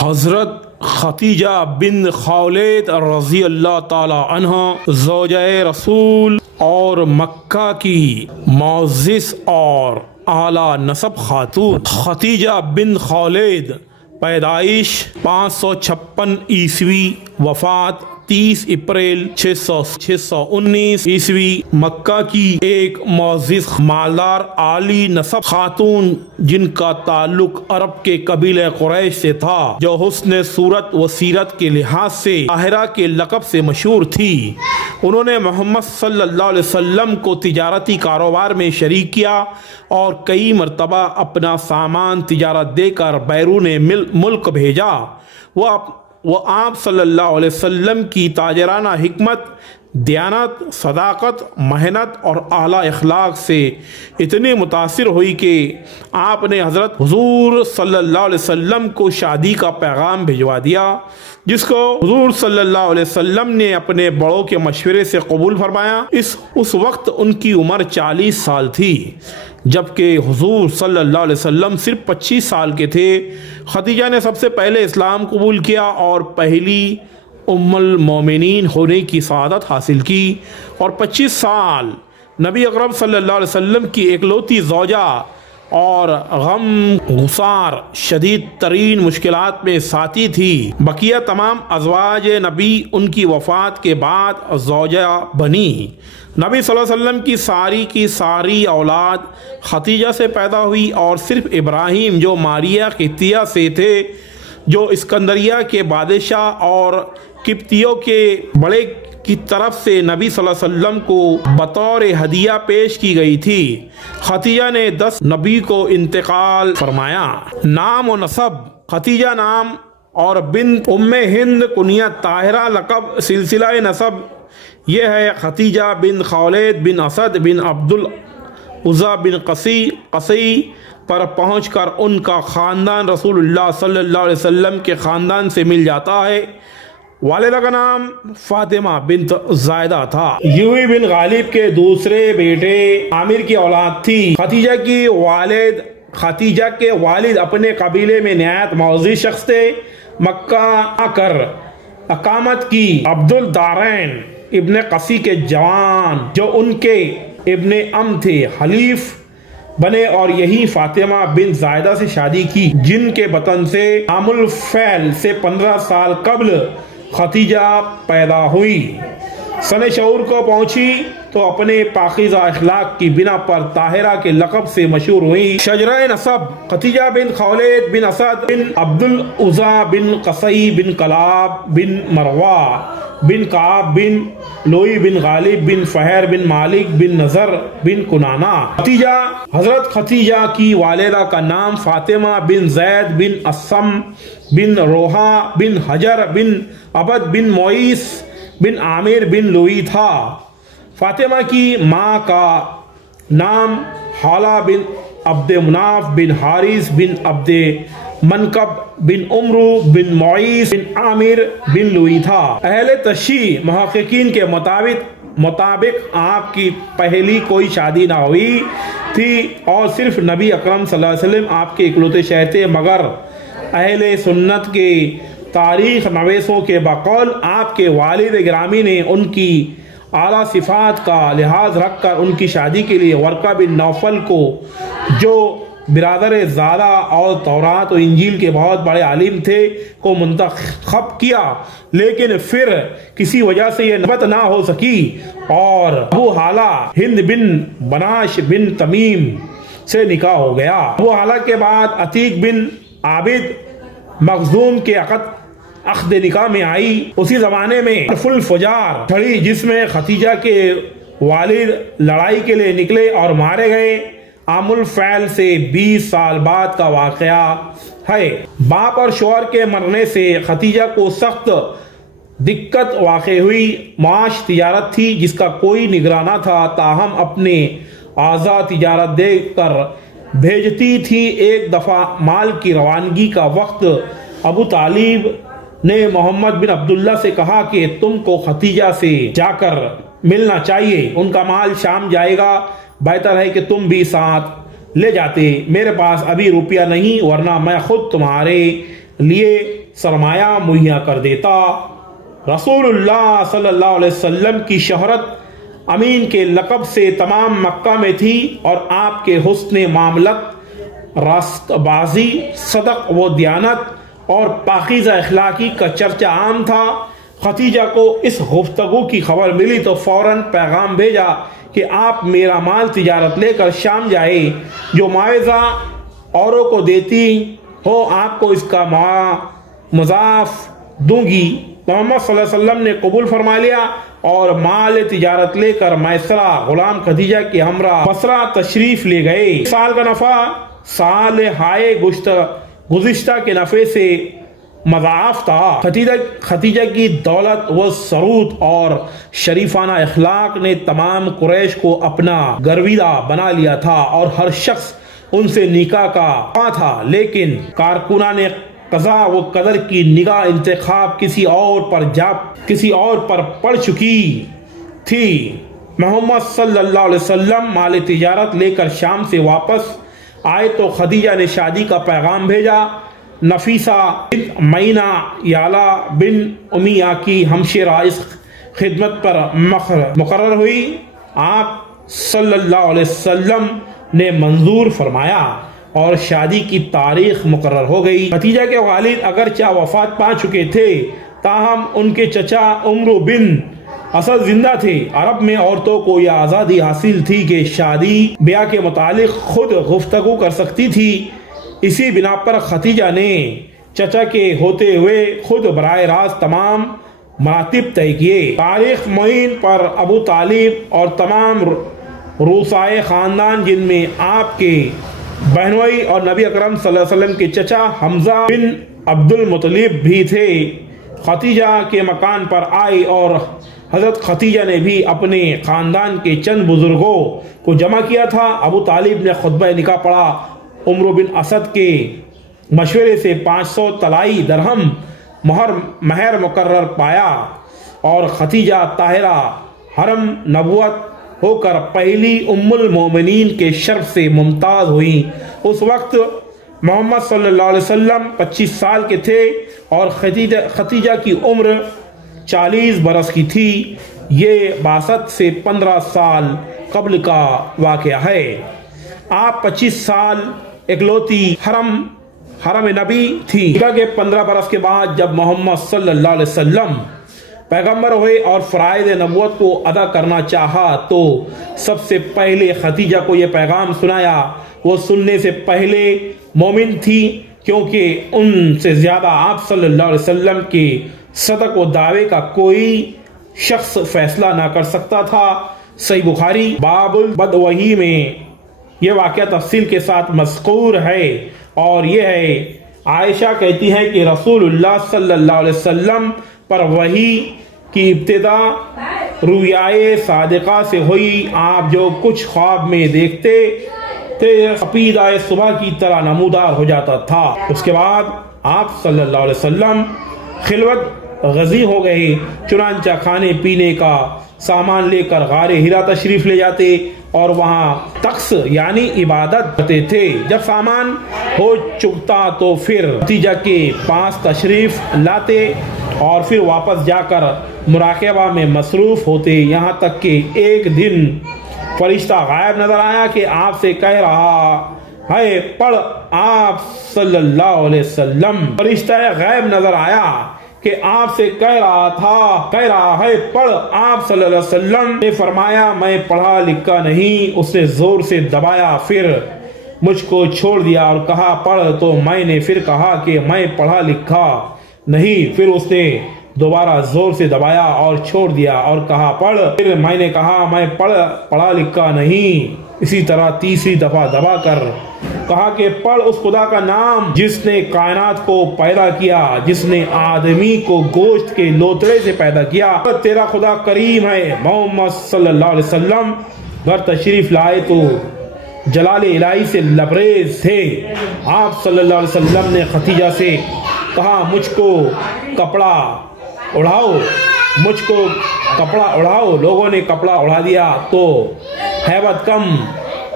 حضرت خدیجہ بن خولید رضی اللہ تعالی عنہ زوجہ رسول اور مکہ کی معزز اور اعلیٰ نسب خاتون خدیجہ بن خولید، پیدائش 556 عیسوی، وفات 30 اپریل 619 عیسوی، مکہ کی ایک معزز مالدار عالی نسب خاتون جن کا تعلق عرب کے قبیلہ قریش سے تھا، جو حسن صورت و سیرت کے لحاظ سے طاہرہ کے لقب سے مشہور تھی۔ انہوں نے محمد صلی اللہ علیہ وسلم کو تجارتی کاروبار میں شریک کیا اور کئی مرتبہ اپنا سامان تجارت دے کر بیرون ملک بھیجا۔ وہ آپ صلی اللہ علیہ وسلم کی تاجرانہ حکمت، دیانت، صداقت، محنت اور اعلیٰ اخلاق سے اتنی متاثر ہوئی کہ آپ نے حضرت حضور صلی اللہ علیہ وسلم کو شادی کا پیغام بھجوا دیا، جس کو حضور صلی اللہ علیہ وسلم نے اپنے بڑوں کے مشورے سے قبول فرمایا۔ اس وقت ان کی عمر 40 سال تھی، جبکہ حضور صلی اللہ علیہ وسلم صرف 25 سال کے تھے۔ خدیجہ نے سب سے پہلے اسلام قبول کیا اور پہلی ام المومنین ہونے کی سعادت حاصل کی، اور 25 سال نبی اکرم صلی اللہ علیہ وسلم کی اکلوتی زوجہ اور غم گسار شدید ترین مشکلات میں ساتھی تھی۔ بقیہ تمام ازواج نبی ان کی وفات کے بعد زوجہ بنی۔ نبی صلی اللہ علیہ وسلم کی ساری اولاد خدیجہ سے پیدا ہوئی، اور صرف ابراہیم جو ماریہ قبطیہ سے تھے، جو اسکندریہ کے بادشاہ اور قبطیوں کے بڑے کی طرف سے نبی صلی اللہ علیہ وسلم کو بطور ہدیہ پیش کی گئی تھی۔ خدیجہ نے 10 نبی کو انتقال فرمایا۔ نام و نسب: خدیجہ نام اور بنت ام ہند، کنیت طاہرہ، لقب، سلسلہ نسب یہ ہے: خدیجہ بن خولید بن اسد بن عبد العزیٰ بن قصی پر پہنچ کر ان کا خاندان رسول اللہ صلی اللہ علیہ وسلم کے خاندان سے مل جاتا ہے۔ والدہ کا نام فاطمہ بنت زائدہ تھا۔ یوئی بن غالب کے دوسرے بیٹے عامر کی اولاد تھی۔ خدیجہ کے والد اپنے قبیلے میں نہایت معزز شخص تھے۔ مکہ آ کر اقامت کی عبد الدارین ابن قصی کے جوان، جو ان کے ابن ام تھے، حلیف بنے اور یہی فاطمہ بن زائدہ سے شادی کی، جن کے بطن سے عام الفیل سے 15 سال قبل خدیجہ پیدا ہوئی۔ سن شعور کو پہنچی تو اپنے پاکیزہ اخلاق کی بنا پر طاہرہ کے لقب سے مشہور ہوئی۔ شجرہ نسب: خدیجہ بن خولید بن اسد بن عبد العزیٰ بن قصی بن کلاب بن مروہ بن کعب بن لوئی بن غالب بن فہر بن مالک بن نظر بن کنانہ۔ حضرت خدیجہ کی والدہ کا نام فاطمہ بن زید بن اسم بن روحہ بن حجر بن عبد بن معیس بن عامر بن لوئی تھا۔ فاطمہ کی ماں کا نام حالہ بن عبد مناف بن حارث بن عبد منکب بن عمرو بن معیس بن عامر بن لوئی تھا۔ اہل تشیع محققین کے مطابق آپ کی پہلی کوئی شادی نہ ہوئی تھی اور صرف نبی اکرم صلی اللہ علیہ وسلم آپ کے اکلوتے شہر تھے، مگر اہل سنت کے تاریخ نویسوں کے بقول آپ کے والد گرامی نے ان کی اعلیٰ صفات کا لحاظ رکھ کر ان کی شادی کے لیے ورقہ بن نوفل کو، جو برادر زادہ اور تورات و انجیل کے بہت بڑے عالم تھے، کو منتخب کیا، لیکن پھر کسی وجہ سے یہ نسبت نہ ہو سکی اور ابو حالہ ہند بن بناش بن تمیم سے نکاح ہو گیا۔ ابو حالہ کے بعد عتیق بن عابد مخزوم کے عقد نکاح میں آئی۔ اسی زمانے میں حرف الفجار چھڑی، جس میں خدیجہ کے والد لڑائی کے لیے نکلے اور مارے گئے، عام الفیل سے 20 سال بعد کا واقعہ ہے۔ باپ اور شوہر کے مرنے سے خدیجہ کو سخت دقت واقع ہوئی۔ معاش تجارت تھی جس کا کوئی نگراں نہ تھا، تاہم اپنے اعضاء تجارت دے کر بھیجتی تھی۔ ایک دفعہ مال کی روانگی کا وقت ابو طالب نے محمد بن عبداللہ سے کہا کہ تم کو خدیجہ سے جا کر ملنا چاہیے، ان کا مال شام جائے گا، بہتر ہے کہ تم بھی ساتھ لے جاتے۔ میرے پاس ابھی روپیہ نہیں، ورنہ میں خود تمہارے لیے سرمایہ مہیا کر دیتا۔ رسول اللہ صلی اللہ علیہ وسلم کی شہرت امین کے لقب سے تمام مکہ میں تھی، اور آپ کے حسن معاملت، راست بازی، صدق و دیانت اور پاکیزہ اخلاقی کا چرچہ عام تھا۔ خدیجہ کو اس گفتگو کی خبر ملی تو فوراً پیغام بھیجا کہ آپ میرا مال تجارت لے کر شام جائے، جو معاوضہ اوروں کو دیتی ہو آپ کو اس کا مضاعف دوں گی۔ محمد صلی اللہ علیہ وسلم نے قبول فرما لیا اور مال تجارت لے کر میسرہ غلام خدیجہ کے ہمراہ بصرہ تشریف لے گئے۔ سال کا نفع سال ہائے گزشتہ کے نفع سے مضاعف تھا۔ خدیجہ کی دولت و ثروت اور شریفانہ اخلاق نے تمام قریش کو اپنا گرویدہ بنا لیا تھا، اور ہر شخص ان سے نکاح کا تھا، لیکن کارکنان قضا و قدر کی نگاہ انتخاب کسی اور پر پڑ چکی تھی۔ محمد صلی اللہ علیہ وسلم مال تجارت لے کر شام سے واپس آئے تو خدیجہ نے شادی کا پیغام بھیجا۔ نفیسہ بنت معینہ یالا بن امیہ کی ہمشیرہ اس خدمت پر مقرر ہوئی۔ آپ صلی اللہ علیہ وسلم نے منظور فرمایا اور شادی کی تاریخ مقرر ہو گئی۔ خدیجہ کے والد اگرچہ وفات پا چکے تھے، تاہم ان کے چچا عمرو بن اسد زندہ تھے۔ عرب میں عورتوں کو یہ آزادی حاصل تھی کہ شادی بیاہ کے متعلق خود گفتگو کر سکتی تھی۔ اسی بنا پر خدیجہ نے چچا کے ہوتے ہوئے خود براہ راست تمام مراتب طے کیے۔ تاریخ معین پر ابو طالب اور تمام روسائے خاندان، جن میں آپ کے بہنوئی اور نبی اکرم صلی اللہ علیہ وسلم کے چچا حمزہ بن عبد المطلب بھی تھے، خدیجہ کے مکان پر آئے، اور حضرت خدیجہ نے بھی اپنے خاندان کے چند بزرگوں کو جمع کیا تھا۔ ابو طالب نے خطبہ نکاح پڑھا۔ عمرو بن اسد کے مشورے سے 500 طلائی درہم مہر مقرر پایا، اور خدیجہ طاہرہ حرم نبوت ہو کر پہلی ام المومنین کے شرف سے ممتاز ہوئیں۔ اس وقت محمد صلی اللہ علیہ وسلم 25 سال کے تھے اور خدیجہ کی عمر 40 برس کی تھی۔ یہ بعثت سے 15 سال قبل کا واقعہ ہے۔ آپ 25 سال اکلوتی حرم نبی تھی۔ ہجرت کے 15 برس کے بعد جب محمد صلی اللہ علیہ وسلم پیغمبر ہوئے اور فرائض نبوت کو ادا کرنا چاہا تو سب سے پہلے خدیجہ کو یہ پیغام سنایا۔ وہ سننے سے پہلے مومن تھی، کیونکہ ان سے زیادہ آپ صلی اللہ علیہ وسلم کے صدق و دعوے کا کوئی شخص فیصلہ نہ کر سکتا تھا۔ صحیح بخاری باب البدوہی میں یہ واقعہ تفصیل کے ساتھ مذکور ہے، اور یہ ہے عائشہ کہتی ہیں کہ رسول اللہ صلی اللہ علیہ وسلم پر وحی کی ابتدا رویائے صادقہ سے ہوئی۔ آپ جو کچھ خواب میں دیکھتے تھے سپیدہ صبح کی طرح نمودار ہو جاتا تھا۔ اس کے بعد آپ صلی اللہ علیہ وسلم خلوت غزی ہو گئے، چنانچہ کھانے پینے کا سامان لے کر غار ہرا تشریف لے جاتے اور وہاں طقس یعنی عبادت کرتے تھے۔ جب سامان ہو چکتا تو پھر خدیجہ کے پاس تشریف لاتے اور پھر واپس جا کر مراقبہ میں مصروف ہوتے، یہاں تک کہ ایک دن فرشتہ غائب نظر آیا کہ آپ سے کہہ رہا ہے پڑھ آپ صلی اللہ علیہ وسلم۔ فرشتہ غائب نظر آیا کہ آپ سے کہہ رہا ہے پڑھ آپ صلی اللہ علیہ وسلم نے فرمایا میں پڑھا لکھا نہیں۔ اس نے زور سے دبایا، پھر مجھ کو چھوڑ دیا اور کہا پڑھ، تو میں نے پھر کہا کہ میں پڑھا لکھا نہیں۔ پھر اس نے دوبارہ زور سے دبایا اور چھوڑ دیا اور کہا پڑھ، پھر میں نے کہا میں پڑھا لکھا نہیں۔ اسی طرح تیسری دفعہ دبا کر کہا کہ پڑھ اس خدا کا نام جس نے کائنات کو پیدا کیا، جس نے آدمی کو گوشت کے لوتڑے سے پیدا کیا۔ تیرا خدا کریم ہے۔ محمد صلی اللہ علیہ وسلم گھر تشریف لائے تو جلال الہی سے لبریز تھے۔ آپ صلی اللہ علیہ وسلم نے خدیجہ سے کہا مجھ کو کپڑا اڑاؤ۔ لوگوں نے کپڑا اڑا دیا تو ہیبت کم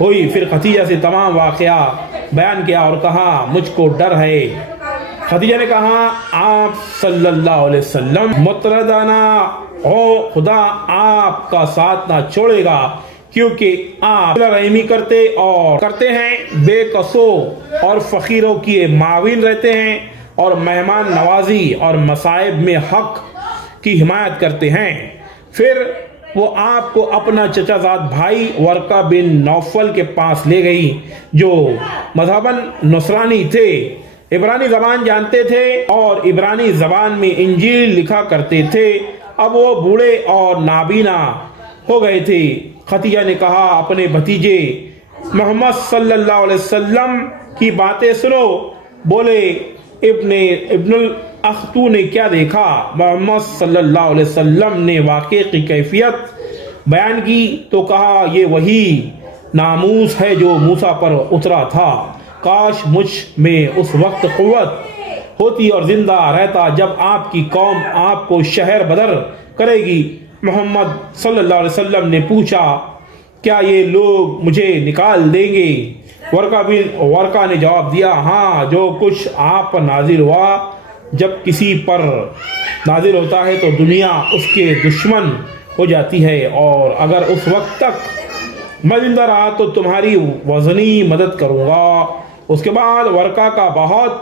ہوئی۔ پھر خدیجہ سے تمام واقعہ بیان کیا اور کہا مجھ کو ڈر ہے۔ خدیجہ نے کہا آپ صلی اللہ علیہ وسلم متردانہ ہو، خدا آپ کا ساتھ نہ چھوڑے گا، کیونکہ آپ رحمی کرتے ہیں، بے قصوں اور فقیروں کی معاون رہتے ہیں، اور مہمان نوازی اور مصائب میں حق کی حمایت کرتے ہیں۔ پھر وہ آپ کو اپنا چچا زاد بھائی ورقہ بن نوفل کے پاس لے گئی، جو مذہباً نصرانی تھے، عبرانی زبان جانتے تھے اور عبرانی زبان میں انجیل لکھا کرتے تھے۔ اب وہ بوڑھے اور نابینا ہو گئے تھے۔ خدیجہ نے کہا اپنے بھتیجے محمد صلی اللہ علیہ وسلم کی باتیں سنو۔ بولے ابن الاخ تو نے کیا دیکھا؟ محمد صلی اللہ علیہ وسلم نے واقعے کی کیفیت بیان کی تو کہا یہ وہی ناموس ہے جو موسیٰ پر اترا تھا۔ کاش مجھ میں اس وقت قوت ہوتی اور زندہ رہتا جب آپ کی قوم آپ کو شہر بدر کرے گی۔ محمد صلی اللہ علیہ وسلم نے پوچھا کیا یہ لوگ مجھے نکال دیں گے؟ ورقہ نے جواب دیا ہاں، جو کچھ آپ پر نازل ہوا جب کسی پر نازل ہوتا ہے تو دنیا اس کے دشمن ہو جاتی ہے، اور اگر اس وقت تک میں زندہ رہا تو تمہاری وزنی مدد کروں گا۔ اس کے بعد ورقہ کا بہت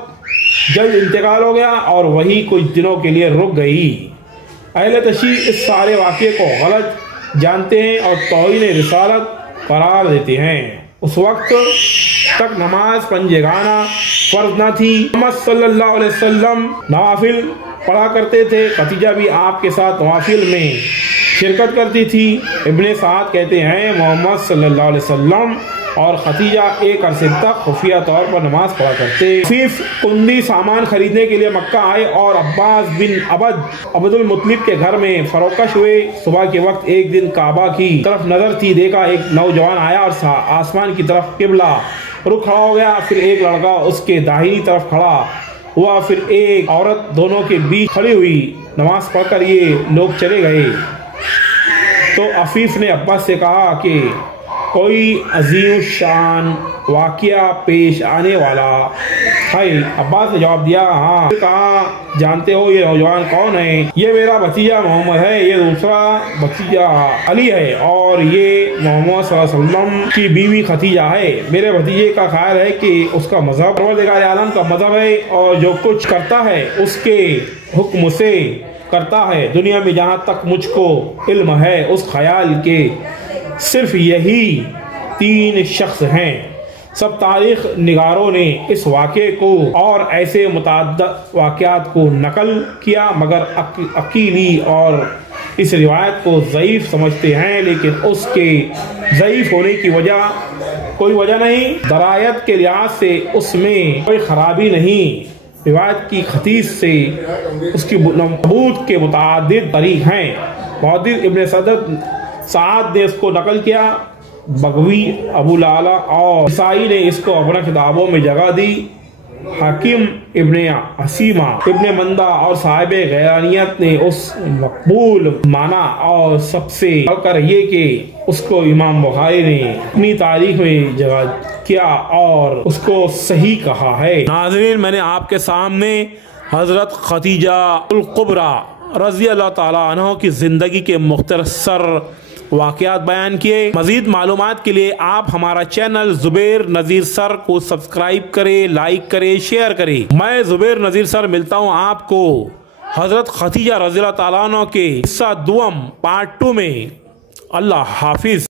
جلد انتقال ہو گیا اور وہی کچھ دنوں کے لیے رک گئی۔ اہل تشیع اس سارے واقعے کو غلط جانتے ہیں اور توہین رسالت قرار دیتے ہیں۔ اس وقت تک نماز پنجگانہ فرض نہ تھی۔ محمد صلی اللہ علیہ وسلم نوافل پڑھا کرتے تھے۔ خدیجہ بھی آپ کے ساتھ نوافل میں شرکت کرتی تھی۔ ابن سعد کہتے ہیں محمد صلی اللہ علیہ وسلم اور خدیجہ ایک عرصے تک خفیہ طور پر نماز پڑھا کرتے۔ عفیف کندی سامان خریدنے کے لیے مکہ آئے اور عباس بن عبد المطلب کے گھر میں فروخت ہوئے۔ صبح کے وقت ایک دن کعبہ کی طرف نظر تھی، دیکھا ایک نوجوان آیا اور آسمان کی طرف قبلہ رخ کھڑا ہو گیا۔ پھر ایک لڑکا اس کے داہنی طرف کھڑا ہوا، پھر ایک عورت دونوں کے بیچ کھڑی ہوئی۔ نماز پڑھ کر یہ لوگ چلے گئے تو عفیف نے عباس سے کہا کہ کوئی عظیم شان واقعہ پیش آنے والا ہے۔ عباس نے جواب دیا ہاں۔ کہا جانتے ہو یہ نوجوان کون ہے؟ یہ میرا بھتیجا محمد ہے، یہ دوسرا بھتیجا علی ہے، اور یہ محمد صلی اللہ علیہ وسلم کی بیوی خدیجہ ہے۔ میرے بھتیجے کا خیال ہے کہ اس کا مذہب پروردگار عالم کا مذہب ہے اور جو کچھ کرتا ہے اس کے حکم سے کرتا ہے۔ دنیا میں جہاں تک مجھ کو علم ہے اس خیال کے صرف یہی 3 شخص ہیں۔ سب تاریخ نگاروں نے اس واقعے کو اور ایسے متعدد واقعات کو نقل کیا، مگر عقیلی اور اس روایت کو ضعیف سمجھتے ہیں، لیکن اس کے ضعیف ہونے کی کوئی وجہ نہیں۔ درایت کے لحاظ سے اس میں کوئی خرابی نہیں۔ روایت کی خطیص سے اس کی ثبوت کے متعدد طریق ہیں۔ محدث ابن سعد نے اس کو نقل کیا، بغوی، ابو لعلا اور عیسائی نے اس کو اپنے کتابوں میں جگہ دی۔ حاکم ابن حسیمہ ابن مندہ اور صاحب غیرانیت نے اس مقبول مانا، اور سب سے بڑھ کر یہ کہ اس کو امام بخاری نے اپنی تاریخ میں جگہ کیا اور اس کو صحیح کہا ہے۔ ناظرین، میں نے آپ کے سامنے حضرت خدیجہ الکبریٰ رضی اللہ تعالیٰ عنہ کی زندگی کے مختصر واقعات بیان کیے۔ مزید معلومات کے لیے آپ ہمارا چینل زبیر نذیر سر کو سبسکرائب کریں، لائک کریں، شیئر کریں۔ میں زبیر نذیر سر ملتا ہوں آپ کو حضرت خدیجہ رضی اللہ تعالیٰ عنہ کے حصہ دوم پارٹ 2 میں۔ اللہ حافظ۔